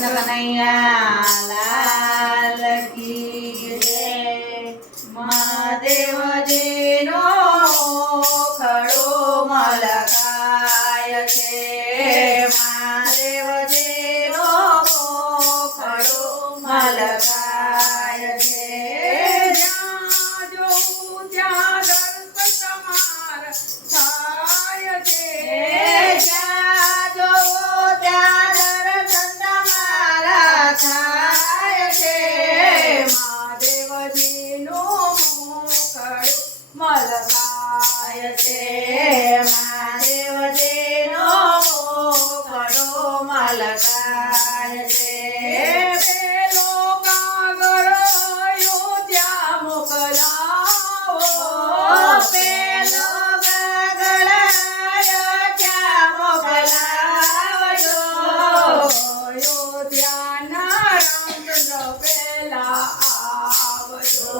કૃષ્ણ કનૈયા લાલ કી જય। મહાદેવજીનો ખડો મલકાય છે, મહાદેવજીનો ખડો મલકાય છે। જ્યાં જોઉં ત્યાં દર્શન તમારા થાય છે, જ્યાં જોવો ત્યાં દર્શન તમારા થાય છે। મહાદેવજીનું મોખડું મલકાય છે, મહાદેવજીનો મોખડો મલકાય છે। પેલો કાગળ અયોધ્યા મોકલાવો, પેલો કાગળ અયોધ્યા મોકલાવજો, અયોધ્યાના રામચંદ્ર પેલા આવજો,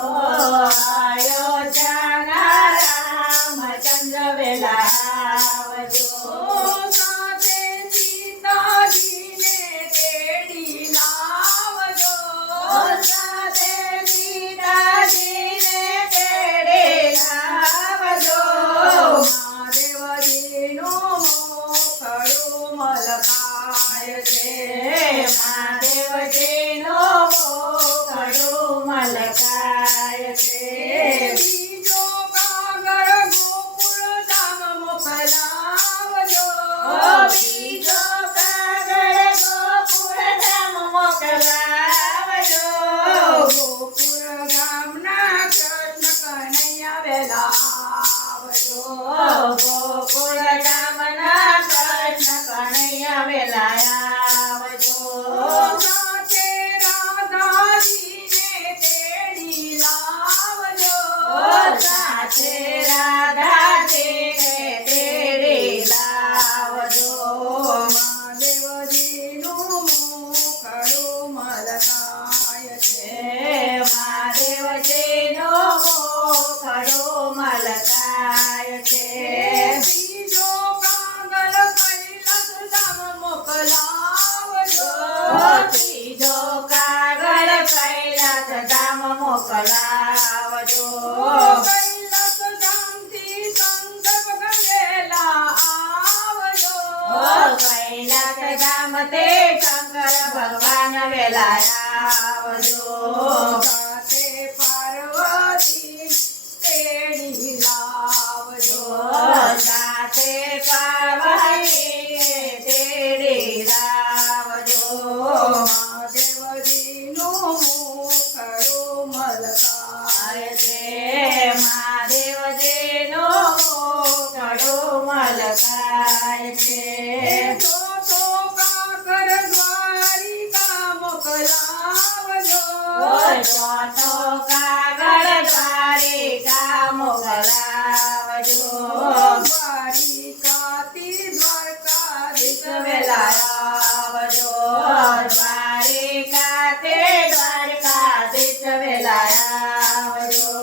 અયોધ્યાના રામચંદ્ર વેલા આવજો, સાથે સીતાજીને તેડી લાવજો, સાથે સીતાજીને તેડે લાવજો। મહાદેવજીનું મોખડું મલકાય છે, મહાદેવજીનો મોખડો મલકાય છે। બીજો કાગળ ગોકુળધામ મોકલાવજો, બીજો કાગળ ગોકુળધામ મોકલાવજો, ગોકુળધામના કૃષ્ણ કનૈયા વેલા આવજો, ગોકુળધામના કૃષ્ણ કનૈયા વેલા આવજો, સાથે રાધાજીને તેડી લાવજો, સાથે રાધાજીને તેડે લાવજો। મહાદેવજીનું મોખડું મલકાય છે, મહાદેવજીનો મોખડો મલકાય છે। બીજો કાગળ કૈલાસધામ મોકલાવજો, ત્રીજો કાગળ કૈલાસધામ મોકલાવજો, કૈલાસધામથી શંકર ભગવેલા આવજો, કૈલાસધામ તે શંકર ભગવાન વેલા આવજો, સાથે પાર્વતી તેડી લાવજો, સાથે પાર્વતીને તેડે લાવજો, મહાદેવજીનું મોખડું મલકાય છે, મહાદેવજીનો મોખડો મલકાય છે। ચોથો કાકર દ્વારિકા મોકલાવજો, ચોથો કાગળ દ્વારિકા મોકલાવજો, દ્વારિકાથી દ્વારકાધીશ વેલા આવજો, દ્વારિકાતે દ્વારકાધીશ વેલા આવજો,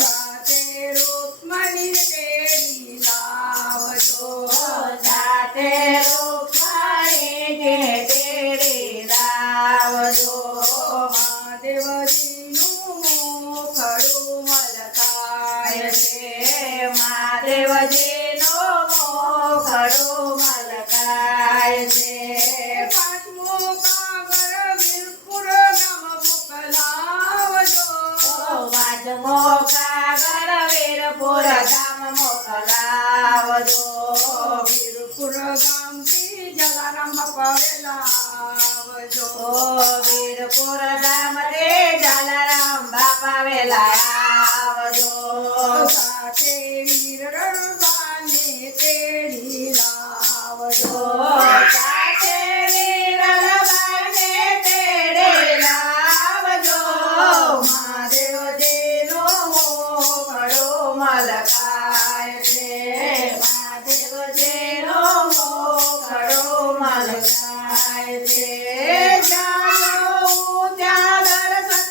સાથે રૂક્મણી તેડી લાવજો, સાથે રૂક્મણીને તેડે લાવજો, મહાદેવજીનું મોખડું મલકાય છે, મહાદેવજીનો મોખડો મલકાય છે। પાંચમો કાગળ વીરપુર ગામ મોકલાવજો, વાજમો કાગળ વીરપુર ગામ મોકલાવજો, વીરપુર ગામથી જલારામ બાપા વેલા આવજો, વીરપુર ગામ તે જલારામ બાપા વેલા આવજો, સાથે વીર રણબાને તેડી લાવજો, સાથે વીરબાને તેડે લાવજો, મહાદેવજીનો મોખડો મલકાય છે, મહાદેવજીનો મોખડો મલકાય છે। જ્યાં જોઉં ત્યાં દર્શન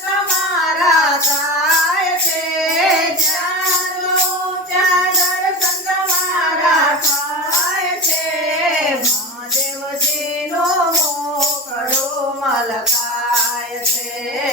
મલકાય છે